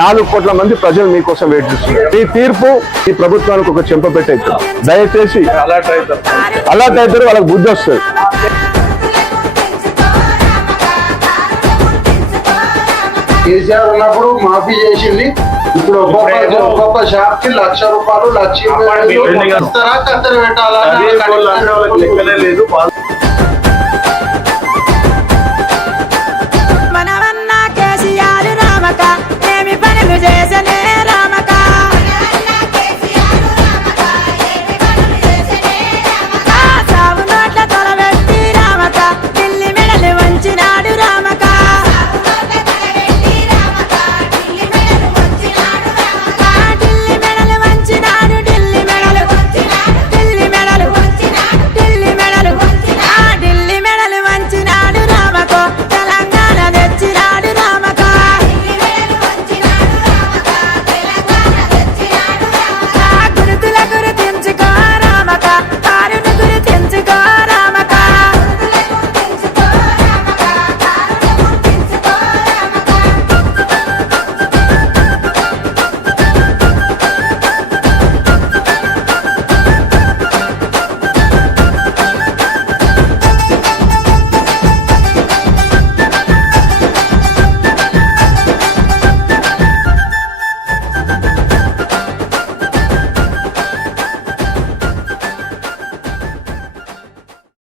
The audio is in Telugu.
4 కోట్ల మంది ప్రజలు మీకోసం వెయిట్ చేస్తున్నారు. ఈ తీర్పు ఈ ప్రభుత్వానికి ఒక చెంపపెట్టు అవుతుంది. దయచేసి అలర్ట్ అవుతారు, వాళ్ళకి బుద్ధి వస్తుంది. కేసీఆర్ ఉన్నప్పుడు మాఫీ చేసింది. ఇప్పుడు ఒక్కొక్క షాప్ కి 1,00,000 రూపాయలు, 1,20,000 కత్తెర పెట్టాలా?